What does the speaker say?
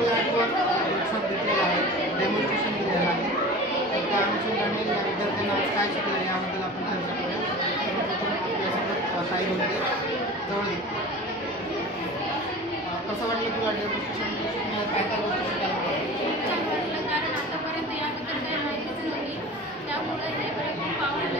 Workshop घेतलेला आहे, demonstration दिलेलं आहे. तर त्या अनुषंगाने विद्यार्थ्यांना काय शिकलं याबद्दल आपण चर्चा करूया. आपल्यासोबत ताई होते जवळ कसं वाटलं तुला डेमॉन्स्ट्रेशन? काय काय गोष्टी शिकायला? छान वाटलं, कारण आतापर्यंत याबद्दल काही माहितीच नव्हती, त्यामुळे हे खूप आवडलं.